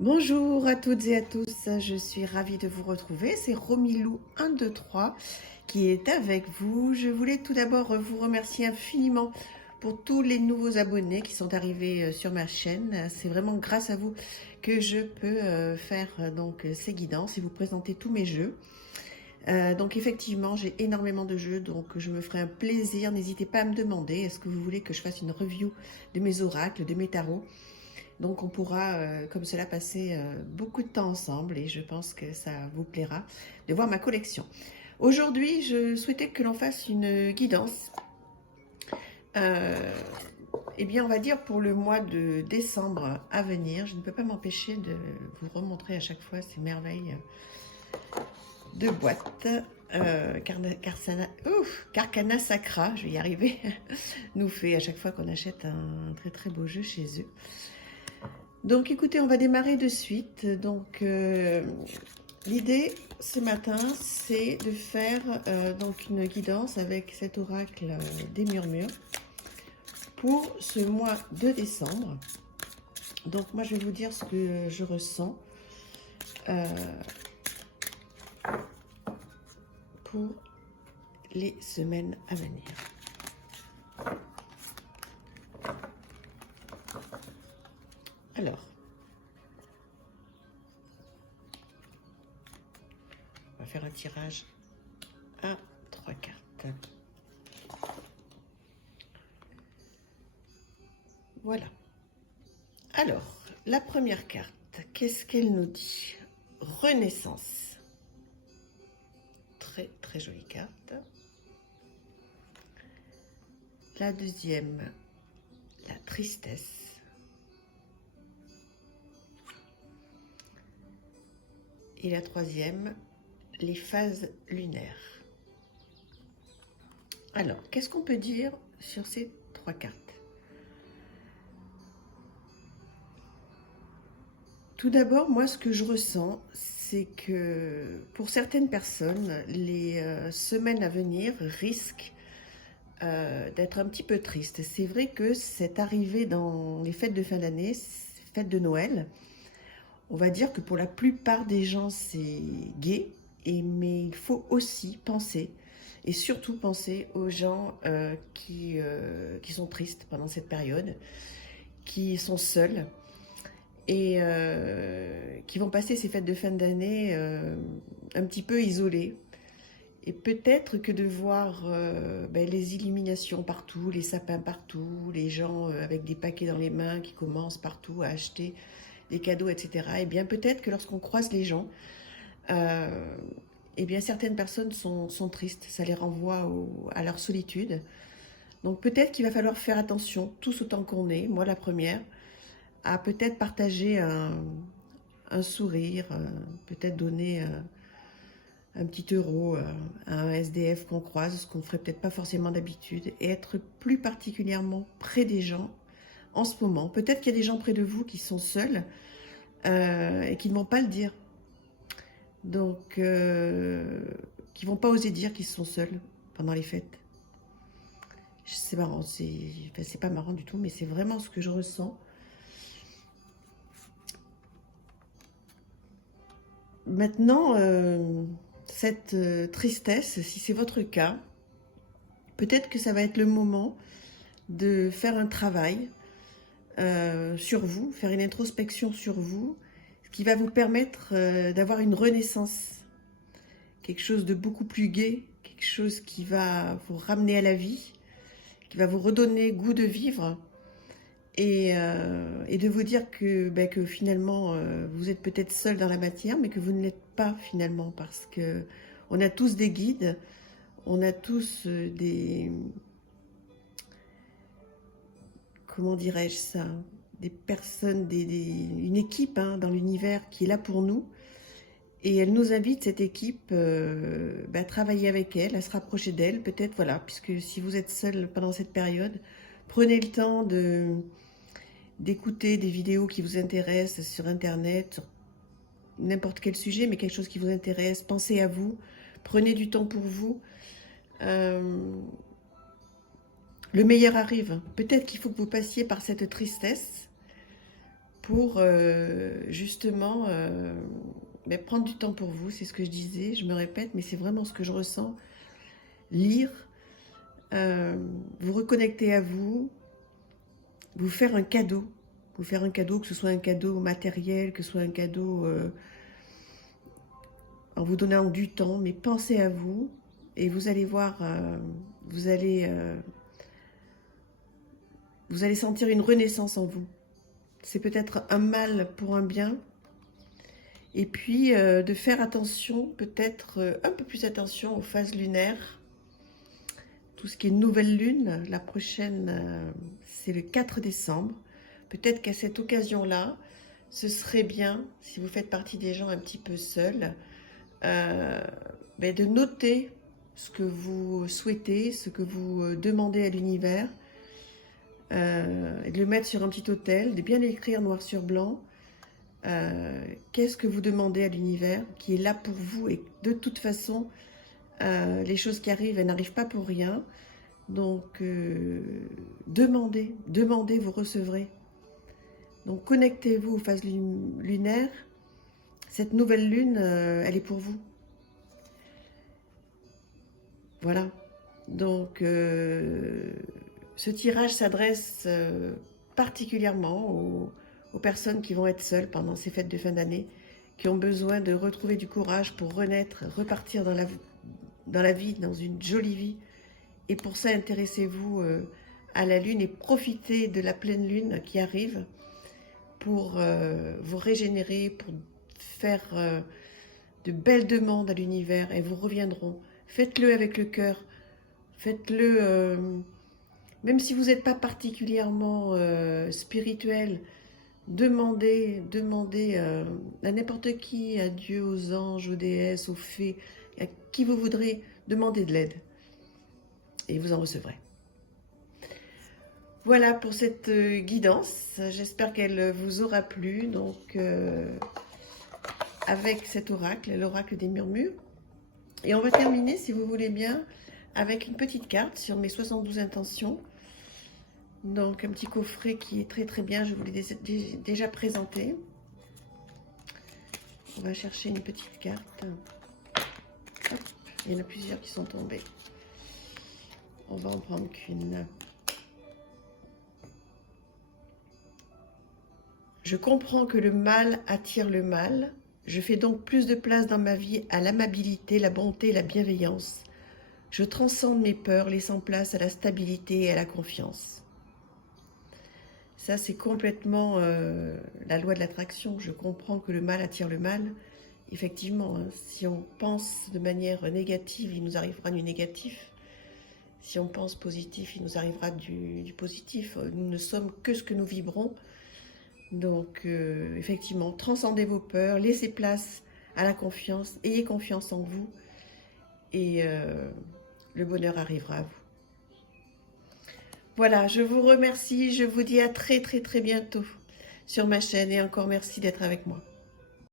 Bonjour à toutes et à tous, je suis ravie de vous retrouver. C'est Romilou 123 qui est avec vous. Je voulais tout d'abord vous remercier infiniment pour tous les nouveaux abonnés qui sont arrivés sur ma chaîne. C'est vraiment grâce à vous que je peux faire donc ces guidances et vous présenter tous mes jeux. Donc effectivement, j'ai énormément de jeux, donc je me ferai un plaisir. N'hésitez pas à me demander, est-ce que vous voulez que je fasse une review de mes oracles, de mes tarots? Donc on pourra, comme cela, passer beaucoup de temps ensemble et je pense que ça vous plaira de voir ma collection. Aujourd'hui, je souhaitais que l'on fasse une guidance, euh, eh bien on va dire pour le mois de décembre à venir. Je ne peux pas m'empêcher de vous remontrer à chaque fois ces merveilles de boîtes. Carcana Sacra, je vais y arriver, nous fait à chaque fois qu'on achète un très très beau jeu chez eux. Donc écoutez, on va démarrer de suite. Donc l'idée ce matin, c'est de faire donc une guidance avec cet oracle des murmures pour ce mois de décembre. Donc moi je vais vous dire ce que je ressens pour les semaines à venir. Alors, on va faire un tirage à 3 cartes. Voilà. Alors, la première carte, qu'est-ce qu'elle nous dit? Renaissance. Très, très jolie carte. La deuxième, la tristesse. Et la troisième, les phases lunaires. Alors, qu'est-ce qu'on peut dire sur ces 3 cartes? Tout d'abord, moi, ce que je ressens, c'est que pour certaines personnes, les semaines à venir risquent d'être un petit peu tristes. C'est vrai que c'est arrivé dans les fêtes de fin d'année, fêtes de Noël. On va dire que pour la plupart des gens, c'est gai, mais il faut aussi penser, et surtout penser aux gens qui sont tristes pendant cette période, qui sont seuls, et qui vont passer ces fêtes de fin d'année un petit peu isolés. Et peut-être que de voir les illuminations partout, les sapins partout, les gens avec des paquets dans les mains qui commencent partout à acheter des cadeaux, etc. Et bien peut-être que lorsqu'on croise les gens, et bien certaines personnes sont tristes, ça les renvoie à leur solitude. Donc peut-être qu'il va falloir faire attention, tous autant qu'on est, moi la première, à peut-être partager un sourire, peut-être donner un petit euro à un SDF qu'on croise, ce qu'on ne ferait peut-être pas forcément d'habitude, et être plus particulièrement près des gens en ce moment. Peut-être qu'il y a des gens près de vous qui sont seuls et qui ne vont pas le dire. Donc, qui ne vont pas oser dire qu'ils sont seuls pendant les fêtes. C'est marrant, c'est pas marrant du tout, mais c'est vraiment ce que je ressens. Maintenant, cette tristesse, si c'est votre cas, peut-être que ça va être le moment de faire un travail sur vous, faire une introspection sur vous, ce qui va vous permettre d'avoir une renaissance, quelque chose de beaucoup plus gai, quelque chose qui va vous ramener à la vie, qui va vous redonner goût de vivre, et de vous dire que finalement vous êtes peut-être seul dans la matière, mais que vous ne l'êtes pas finalement, parce que on a tous des guides, on a tous comment dirais-je ça, des personnes, une équipe dans l'univers qui est là pour nous. Et elle nous invite, cette équipe, à travailler avec elle, à se rapprocher d'elle, peut-être, voilà, puisque si vous êtes seul pendant cette période, prenez le temps d'écouter des vidéos qui vous intéressent sur Internet, sur n'importe quel sujet, mais quelque chose qui vous intéresse. Pensez à vous, prenez du temps pour vous. Le meilleur arrive. Peut-être qu'il faut que vous passiez par cette tristesse pour justement mais prendre du temps pour vous. C'est ce que je disais, je me répète, mais c'est vraiment ce que je ressens. Lire, vous reconnecter à vous, vous faire un cadeau. Vous faire un cadeau, que ce soit un cadeau matériel, que ce soit un cadeau en vous donnant du temps, mais pensez à vous et vous allez voir, vous allez sentir une renaissance en vous. C'est peut-être un mal pour un bien. Et puis de faire attention, peut-être un peu plus attention aux phases lunaires. Tout ce qui est nouvelle lune, la prochaine, c'est le 4 décembre. Peut-être qu'à cette occasion-là, ce serait bien, si vous faites partie des gens un petit peu seuls, de noter ce que vous souhaitez, ce que vous demandez à l'univers, et de le mettre sur un petit autel, de bien écrire noir sur blanc. Qu'est-ce que vous demandez à l'univers qui est là pour vous, et de toute façon les choses qui arrivent, elles n'arrivent pas pour rien. Donc demandez, vous recevrez. Donc connectez-vous aux phases lunaires. Cette nouvelle lune, elle est pour vous. Voilà. Donc ce tirage s'adresse particulièrement aux personnes qui vont être seules pendant ces fêtes de fin d'année, qui ont besoin de retrouver du courage pour renaître, repartir dans la vie, dans une jolie vie. Et pour ça, intéressez-vous à la lune et profitez de la pleine lune qui arrive pour vous régénérer, pour faire de belles demandes à l'univers, et vous reviendront. Faites-le avec le cœur, faites-le, même si vous n'êtes pas particulièrement spirituel, demandez à n'importe qui, à Dieu, aux anges, aux déesses, aux fées, à qui vous voudrez, demandez de l'aide. Et vous en recevrez. Voilà pour cette guidance. J'espère qu'elle vous aura plu. Donc, avec cet oracle, l'oracle des murmures. Et on va terminer, si vous voulez bien, avec une petite carte sur mes 72 intentions. Donc, un petit coffret qui est très très bien. Je vous l'ai déjà présenté. On va chercher une petite carte. Hop, il y en a plusieurs qui sont tombées. On va en prendre qu'une. Je comprends que le mal attire le mal. Je fais donc plus de place dans ma vie à l'amabilité, la bonté et la bienveillance. Je transcende mes peurs, laissant place à la stabilité et à la confiance. Ça, c'est complètement la loi de l'attraction. Je comprends que le mal attire le mal. Effectivement, hein, si on pense de manière négative, il nous arrivera du négatif. Si on pense positif, il nous arrivera du positif. Nous ne sommes que ce que nous vibrons. Donc, effectivement, transcendez vos peurs, laissez place à la confiance, ayez confiance en vous, et le bonheur arrivera à vous. Voilà, je vous remercie, je vous dis à très très très bientôt sur ma chaîne, et encore merci d'être avec moi.